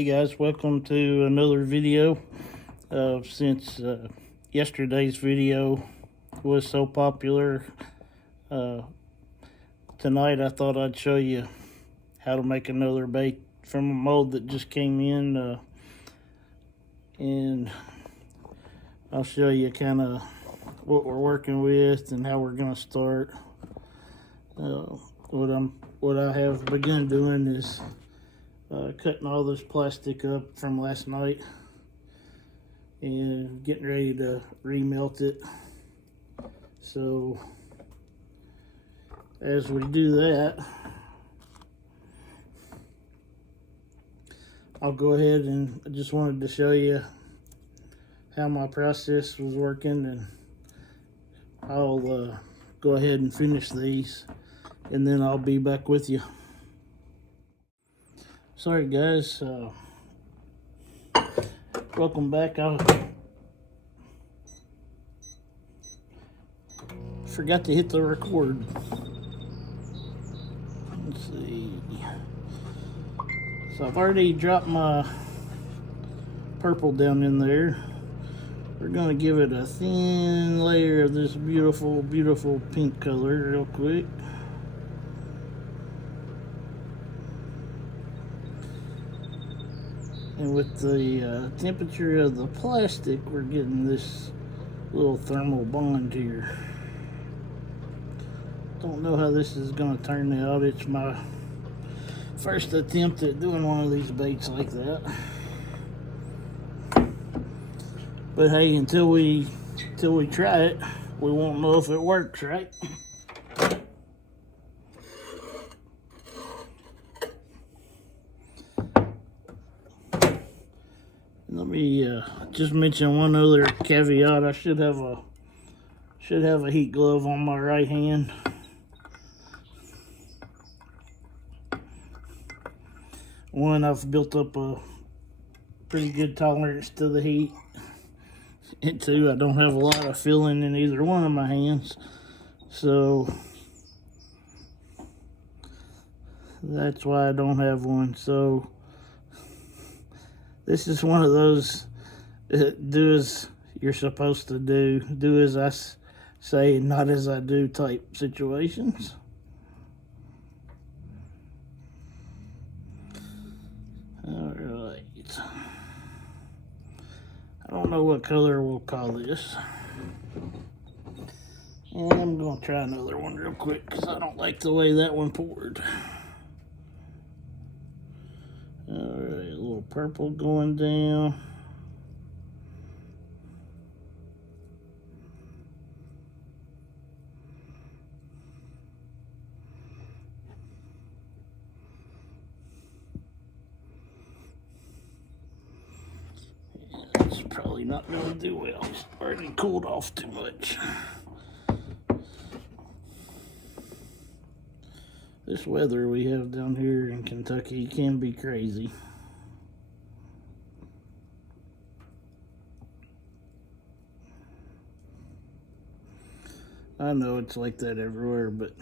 Hey guys, welcome to another video. Since yesterday's video was so popular, tonight I thought I'd show you how to make another bait from a mold that just came in, and I'll show you kind of what we're working with and how we're going to start. What I have begun doing is cutting all this plastic up from last night and getting ready to remelt it. So as we do that, I'll go ahead and I just wanted to show you how my process was working, and I'll go ahead and finish these and then I'll be back with you. Sorry guys, welcome back. I forgot to hit the record. Let's see. So I've already dropped my purple down in there. We're gonna give it a thin layer of this beautiful, beautiful pink color real quick. And with the temperature of the plastic, we're getting this little thermal bond here. Don't know how this is going to turn out. It's my first attempt at doing one of these baits like that. But hey, until we try it, we won't know if it works, right? Let me just mention one other caveat. I should have a heat glove on my right hand. One, I've built up a pretty good tolerance to the heat, and two, I don't have a lot of feeling in either one of my hands, so that's why I don't have one. So this is one of those do as you're supposed to do as I say and not as I do type situations. All right, I don't know what color we'll call this, and I'm gonna try another one real quick because I don't like the way that one poured. All right, a little purple going down. Yeah, it's probably not going to do well. It's already cooled off too much. This weather we have down here in Kentucky can be crazy. I know it's like that everywhere, but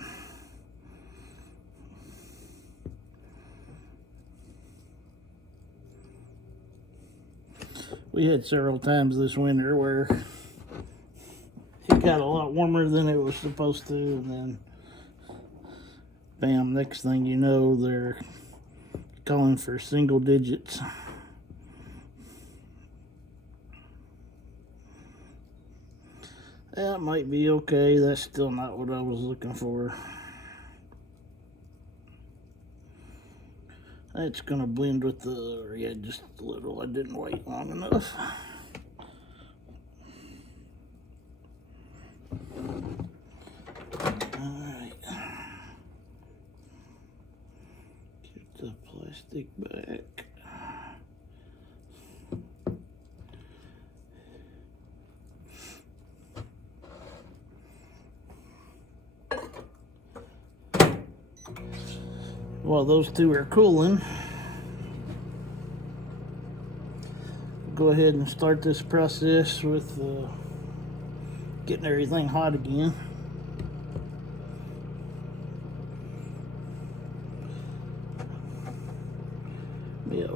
we had several times this winter where it got a lot warmer than it was supposed to, and then bam, next thing you know, they're calling for single digits. That might be okay. That's still not what I was looking for. That's gonna blend with the red just a little. I didn't wait long enough. The plastic back. While those two are cooling, go ahead and start this process with getting everything hot again.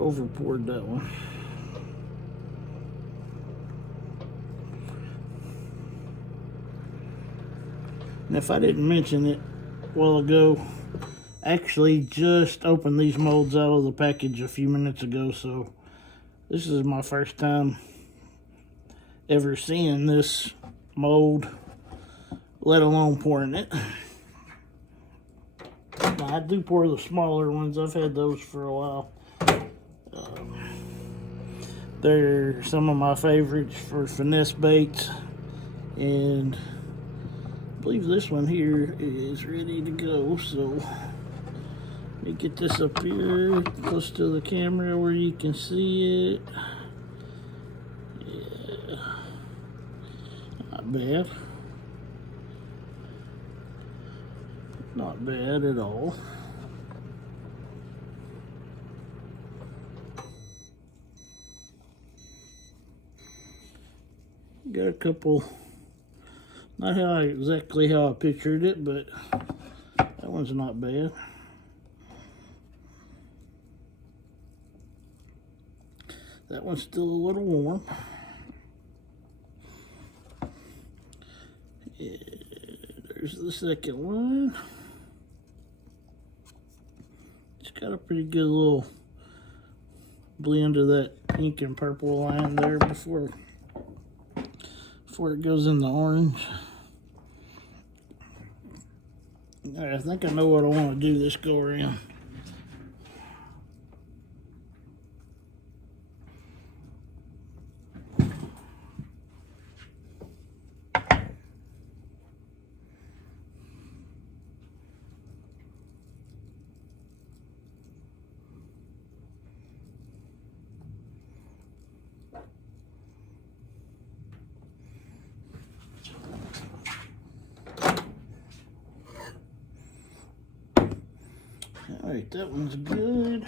over poured that one. And if I didn't mention it a while ago, I actually just opened these molds out of the package a few minutes ago, so this is my first time ever seeing this mold, let alone pouring it. Now, I do pour the smaller ones. I've had those for a while. They're some of my favorites for finesse baits, and I believe this one here is ready to go, so let me get this up here close to the camera where you can see it. Yeah, not bad. Not bad at all. Got a couple, not exactly how I pictured it, but that one's not bad. That one's still a little warm. Yeah, there's the second one. It's got a pretty good little blend of that pink and purple line there before it goes in the orange. All right, I think I know what I want to do this go around. All right, that one's good.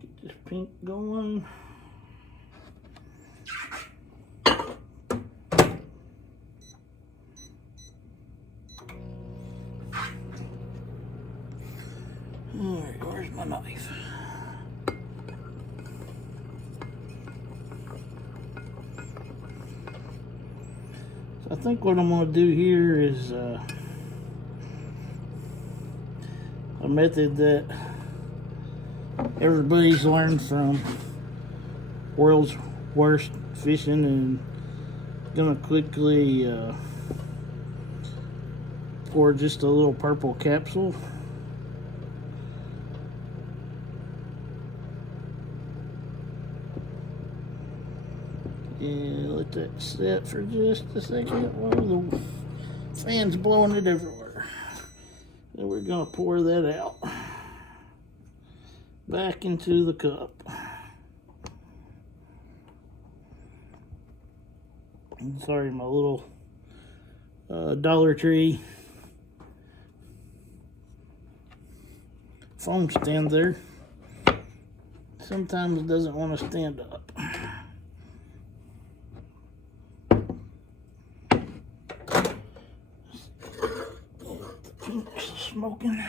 Get this pink going. All right, where's my knife? So I think what I'm going to do here is a method that everybody's learned from World's Worst Fishing, and gonna quickly pour just a little purple capsule. And let that set for just a second while the fan's blowing it everywhere. Then we're gonna pour that out back into the cup. And sorry, my little Dollar Tree foam stand there. Sometimes it doesn't want to stand up. The pink's smoking.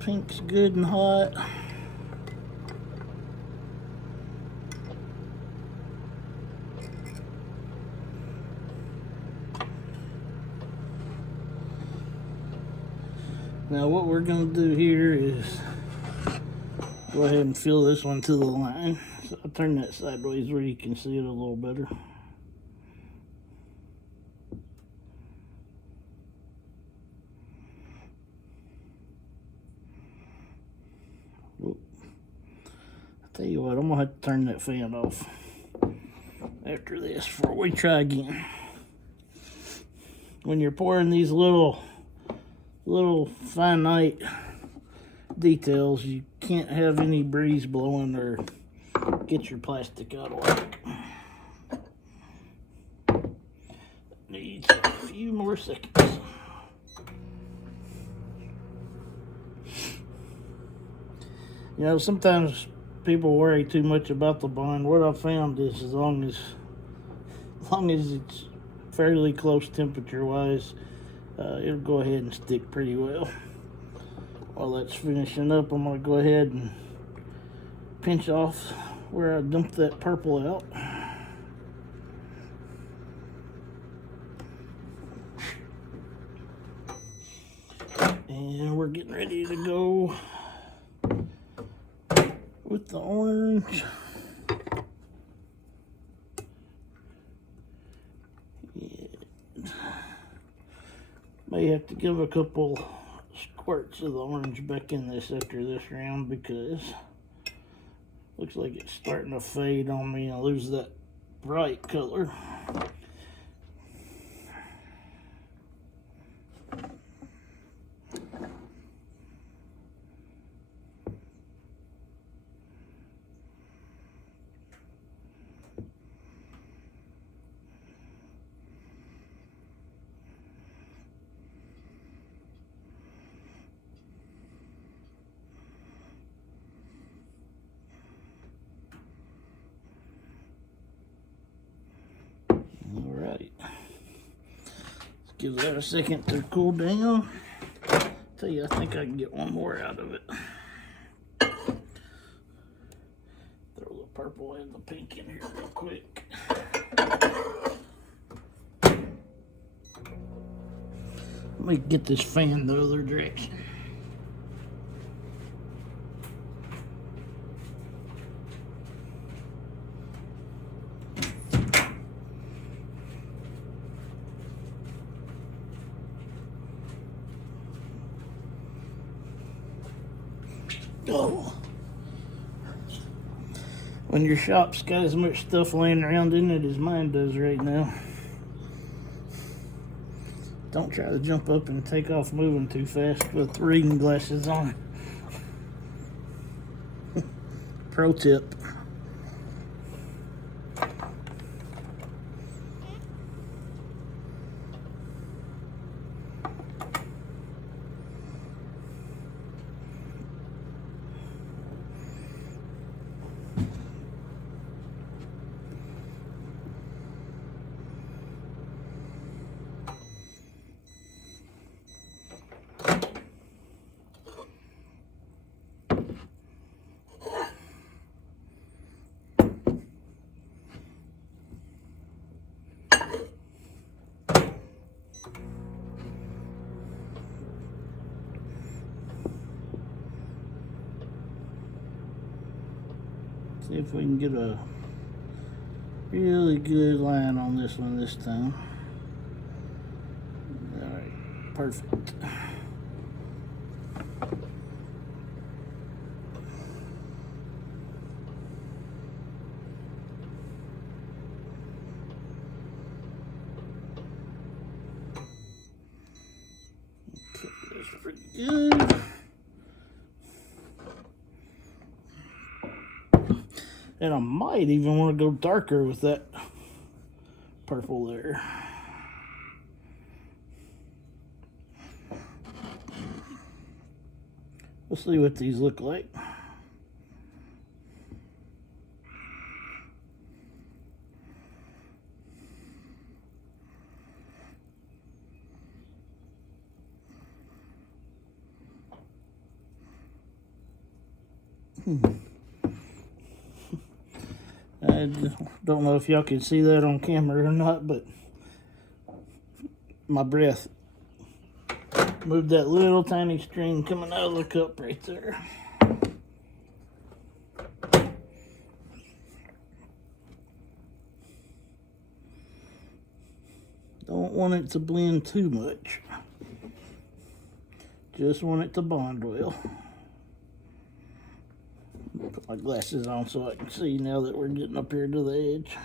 Pink's good and hot. Now what we're going to do here is go ahead and fill this one to the line. So I'll turn that sideways where you can see it a little better. Tell you what, I'm gonna have to turn that fan off after this before we try again. When you're pouring these little finite details, you can't have any breeze blowing or get your plastic out of whack. A few more seconds. You know, sometimes people worry too much about the bond. What I found is as long as it's fairly close temperature wise, it'll go ahead and stick pretty well. While that's finishing up, I'm going to go ahead and pinch off where I dumped that purple out. And we're getting ready to go with the orange. May have to give a couple squirts of the orange back in this after this round because looks like it's starting to fade on me and lose that bright color. Alright, let's give that a second to cool down. Tell you, I think I can get one more out of it. Throw the purple and the pink in here real quick. Let me get this fan the other direction. Oh. When your shop's got as much stuff laying around in it as mine does right now, don't try to jump up and take off moving too fast with reading glasses on. Pro tip. See if we can get a really good line on this one this time. Alright, perfect. Okay, that's pretty good. And I might even want to go darker with that purple there. Let's see what these look like. I don't know if y'all can see that on camera or not, but my breath moved that little tiny string coming out of the cup right there. Don't want it to blend too much. Just want it to bond well. Put my glasses on so I can see now that we're getting up here to the edge.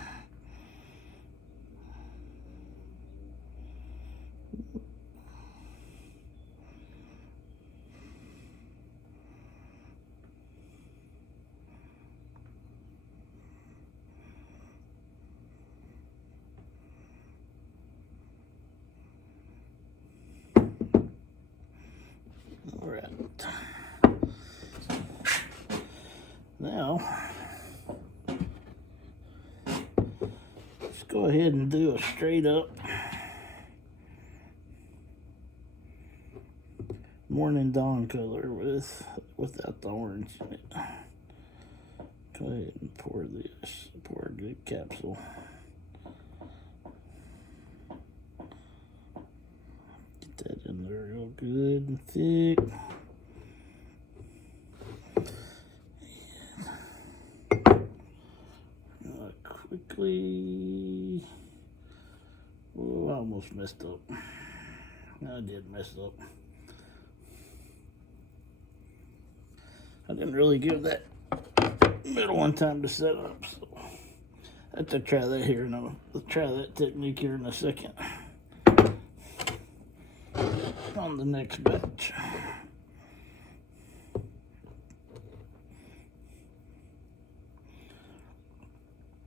Now, let's go ahead and do a straight up Morning Dawn color without the orange in it. Go ahead and pour a good capsule. Get that in there real good and thick. Quickly. Oh, I almost messed up. I did mess up. I didn't really give that middle one time to set up, so I have to try that here. No, let's try that technique here in a second on the next batch.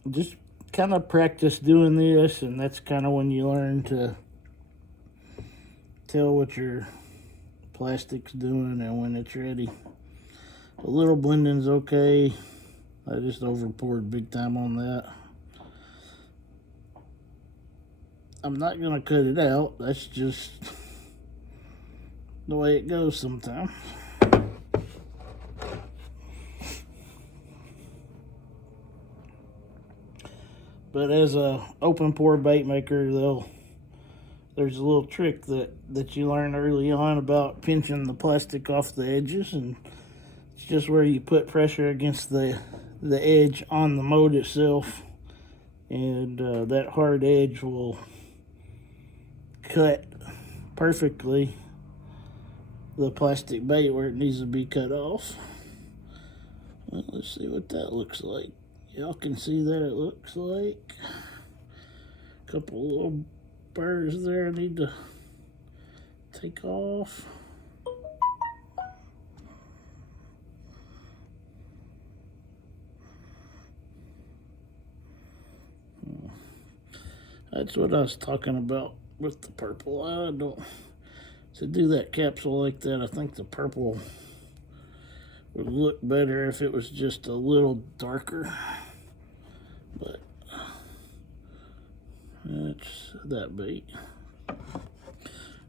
Just kind of practice doing this, and that's kind of when you learn to tell what your plastic's doing and when it's ready. A little blending's okay. I just over poured big time on that. I'm not gonna cut it out. That's just the way it goes sometimes. But as a open pour bait maker, there's a little trick that you learn early on about pinching the plastic off the edges, and it's just where you put pressure against the edge on the mold itself, and that hard edge will cut perfectly the plastic bait where it needs to be cut off. Well, let's see what that looks like. Y'all can see that it looks like a couple little burrs there I need to take off. That's what I was talking about with the purple. I don't, to do that capsule like that, I think the purple would look better if it was just a little darker. But that's that bait.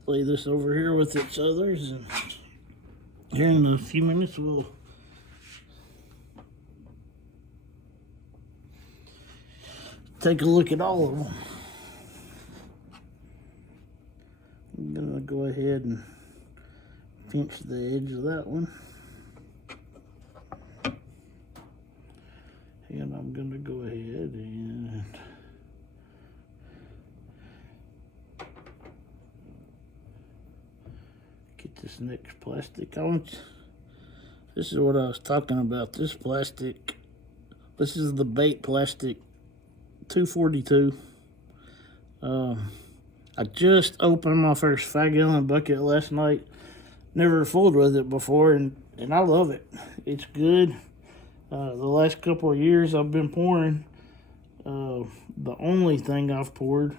Lay this over here with its others, and here in a few minutes we'll take a look at all of them. I'm gonna go ahead and pinch the edge of that one. And I'm gonna go ahead and get this next plastic. This is what I was talking about. This plastic, this is the bait plastic 242. I just opened my first 5-gallon bucket last night. Never fooled with it before, and I love it. It's good. The last couple of years I've been pouring, the only thing I've poured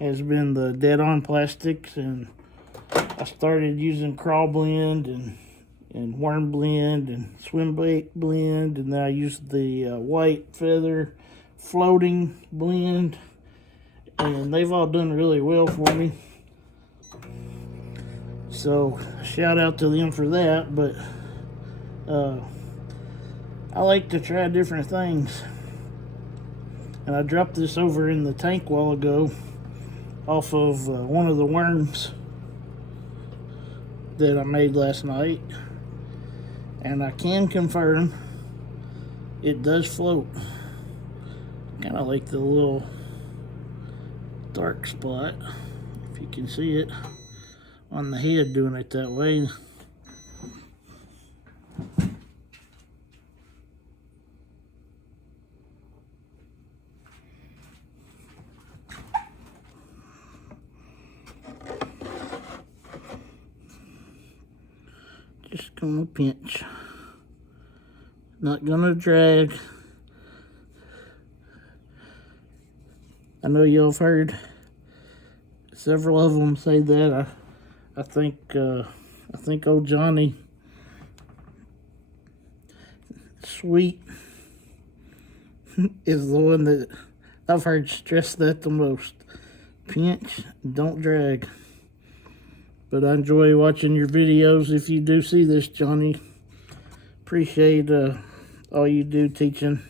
has been the Dead On plastics, and I started using Crawl Blend and Worm Blend and Swim Bait Blend, and then I used the White Feather Floating Blend, and they've all done really well for me. So shout out to them for that. But I like to try different things, and I dropped this over in the tank a while ago off of one of the worms that I made last night, and I can confirm it does float. Kind of like the little dark spot, if you can see it on the head doing it that way. Just gonna pinch, not gonna drag. I know y'all've heard several of them say that. I think old Johnny Sweet is the one that I've heard stress that the most. Pinch, don't drag. But I enjoy watching your videos. If you do see this, Johnny, appreciate all you do teaching.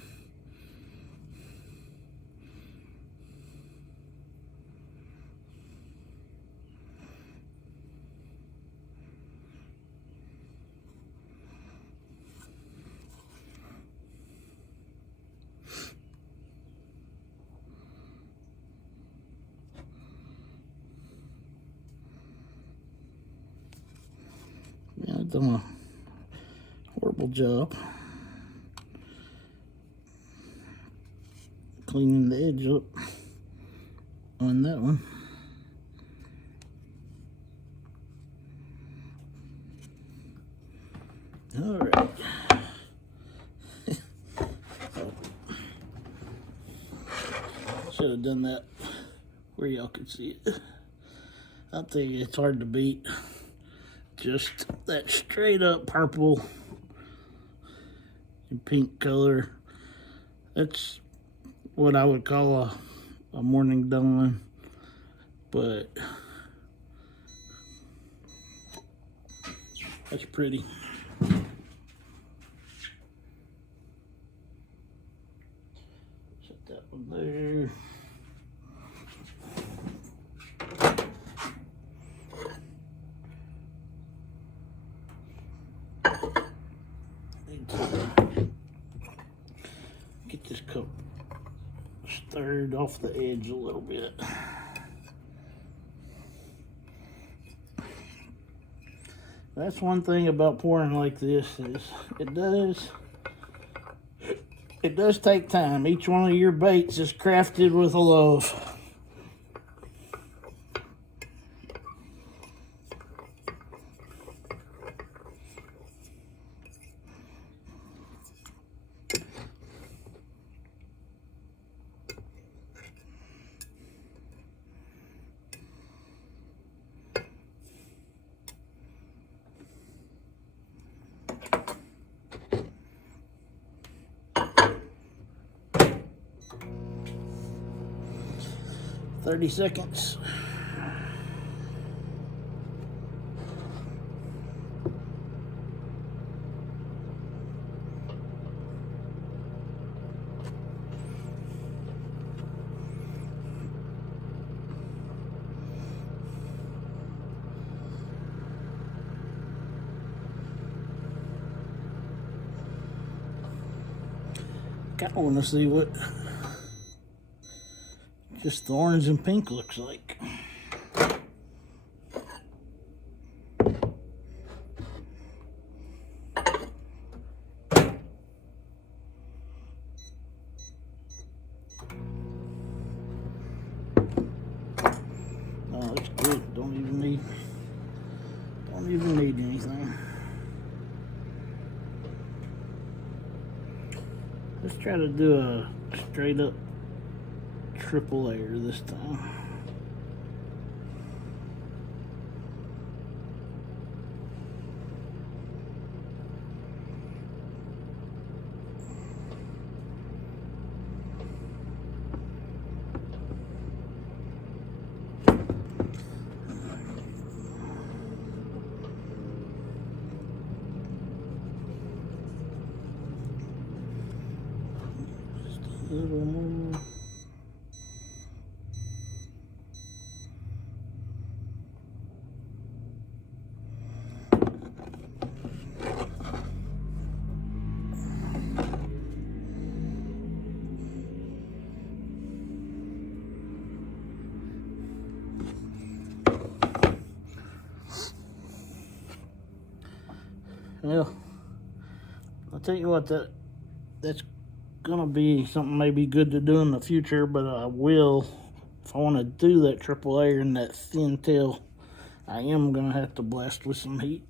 Yeah, I've done a horrible job cleaning the edge up on that one. All right. Should have done that where y'all could see it. I think it's hard to beat. Just that straight up purple and pink color. That's what I would call a morning dawn, but that's pretty. Set that one there. Get this cup stirred off the edge a little bit. That's one thing about pouring like this is it does take time. Each one of your baits is crafted with a love. "30 seconds. I want to see what just the orange and pink looks like. Oh, it's good. Don't even need anything. Let's try to do a straight up triple layer this time. Just a little more. Well, I'll tell you what, that's gonna be something maybe good to do in the future, but I will, if I want to do that triple layer and that thin tail, I am gonna have to blast with some heat.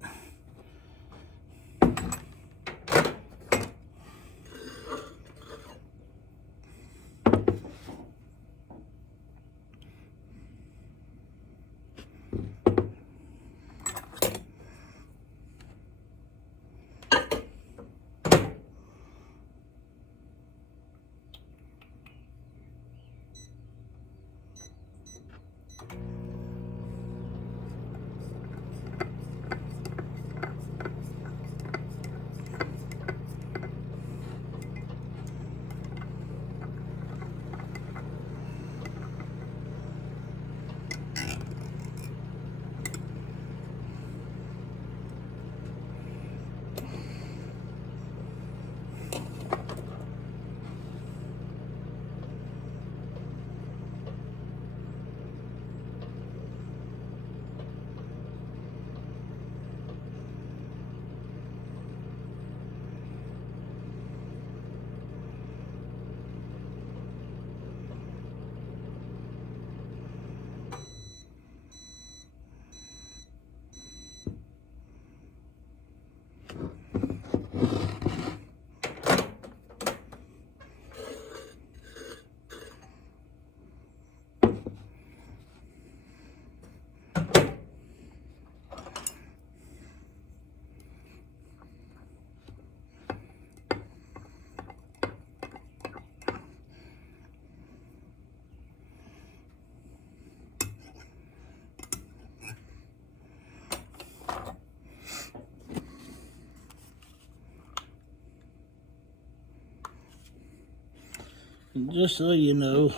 And just so you know,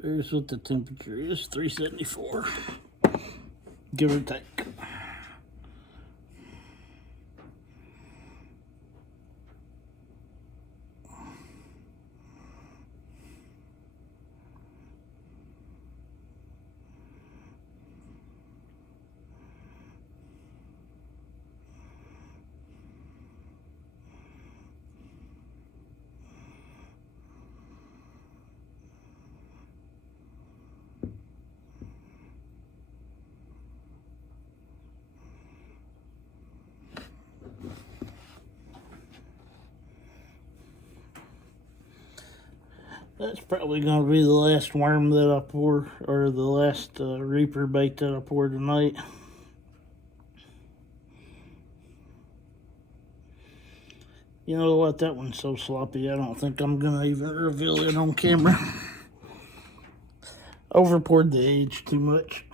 here's what the temperature is, 374, give or take. That's probably going to be the last worm that I pour, or the last reaper bait that I pour tonight. You know what, that one's so sloppy, I don't think I'm going to even reveal it on camera. Over poured the edge too much.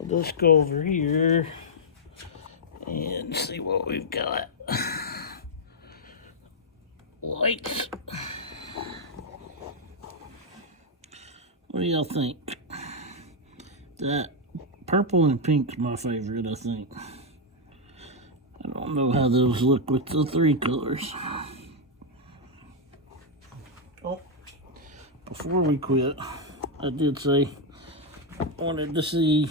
Let's go over here and see what we've got. Lights. What do y'all think? That purple and pink's my favorite, I think. I don't know how those look with the three colors. Oh, before we quit, I did say I wanted to see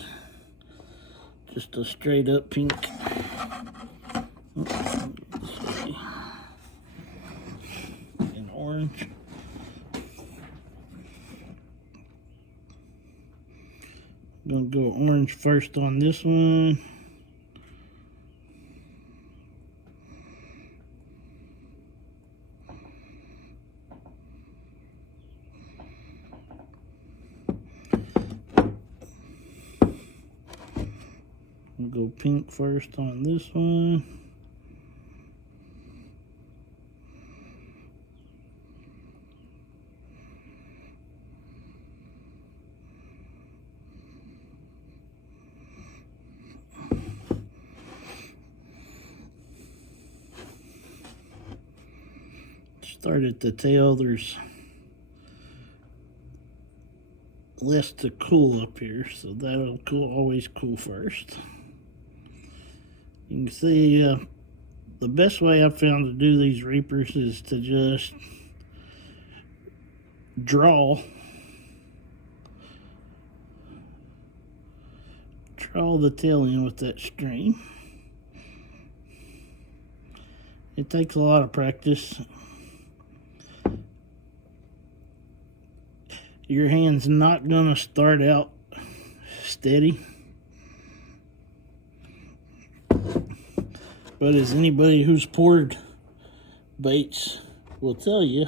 just a straight up pink. And orange. I'm gonna go orange first on this one. I'll go pink first on this one. Start at the tail. There's less to cool up here, so that'll always cool first. You can see the best way I've found to do these reapers is to just draw the tail in with that string. It takes a lot of practice. Your hand's not gonna start out steady, but as anybody who's poured baits will tell you,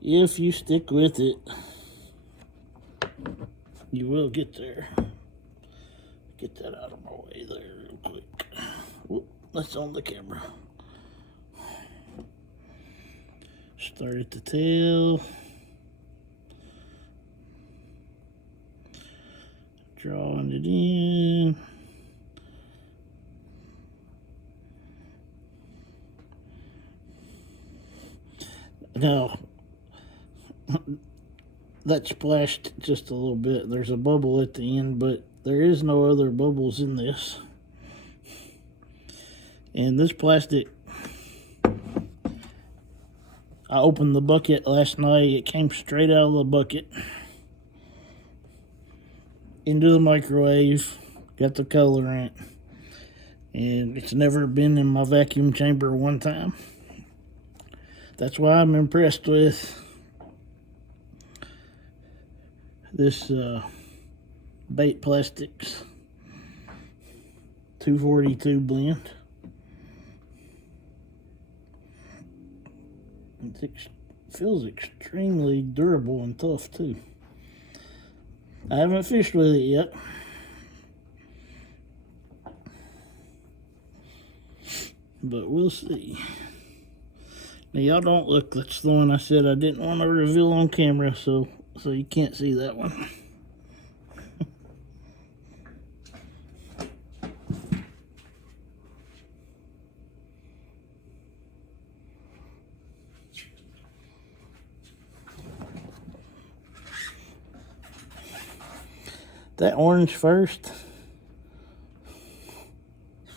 if you stick with it, you will get there. Get that out of my way there real quick. Whoop, that's on the camera. Start at the tail. Drawing it in. Now, that splashed just a little bit. There's a bubble at the end, but there is no other bubbles in this. And this plastic, I opened the bucket last night. It came straight out of the bucket into the microwave, got the colorant, and it's never been in my vacuum chamber one time. That's why I'm impressed with this Bait Plastics 242 blend. It feels extremely durable and tough too. I haven't fished with it yet, but we'll see. Now y'all don't look, that's the one I said I didn't want to reveal on camera, so you can't see that one. that orange first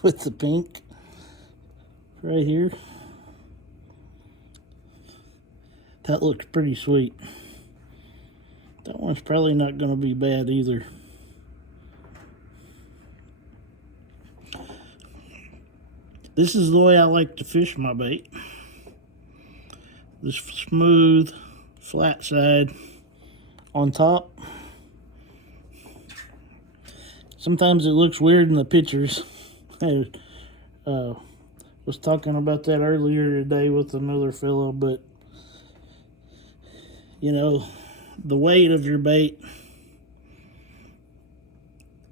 with the pink right here. That looks pretty sweet. That one's probably not going to be bad either. This is the way I like to fish my bait. This smooth, flat side on top. Sometimes it looks weird in the pictures. I was talking about that earlier today with another fellow, but you know, the weight of your bait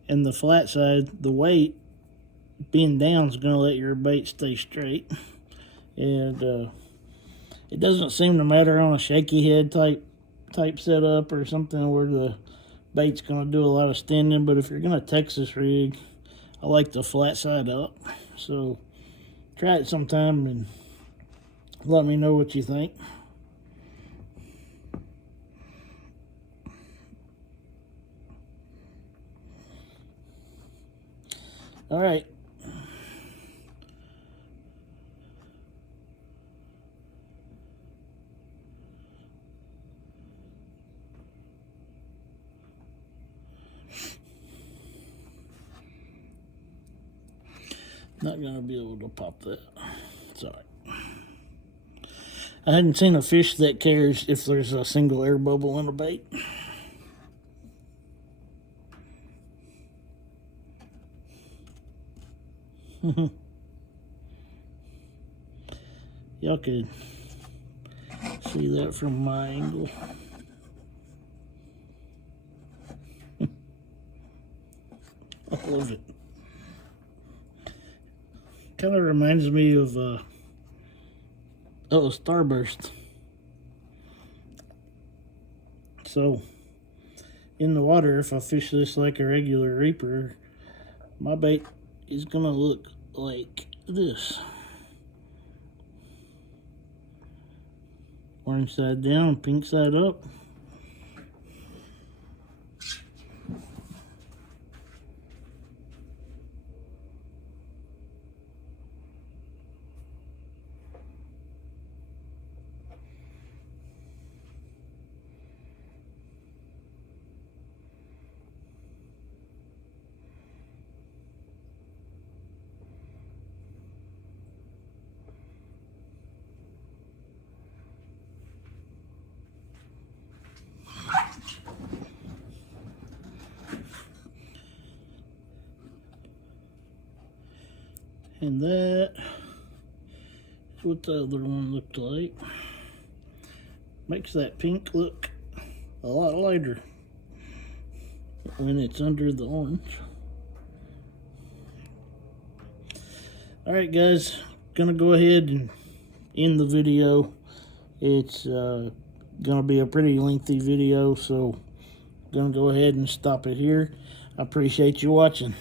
and the flat side, the weight being down is going to let your bait stay straight. And it doesn't seem to matter on a shaky head type setup or something where the bait's going to do a lot of standing, but if you're going to Texas rig, I like the flat side up. So try it sometime and let me know what you think. All right. Not gonna be able to pop that. Sorry. I hadn't seen a fish that cares if there's a single air bubble in a bait. Y'all could see that from my angle. I love it. Kind of reminds me of Starburst. So in the water, if I fish this like a regular reaper, my bait is gonna look like this. Orange side down, pink side up. And that is what the other one looked like. Makes that pink look a lot lighter when it's under the orange. Alright guys, gonna go ahead and end the video. It's gonna be a pretty lengthy video, so gonna go ahead and stop it here. I appreciate you watching.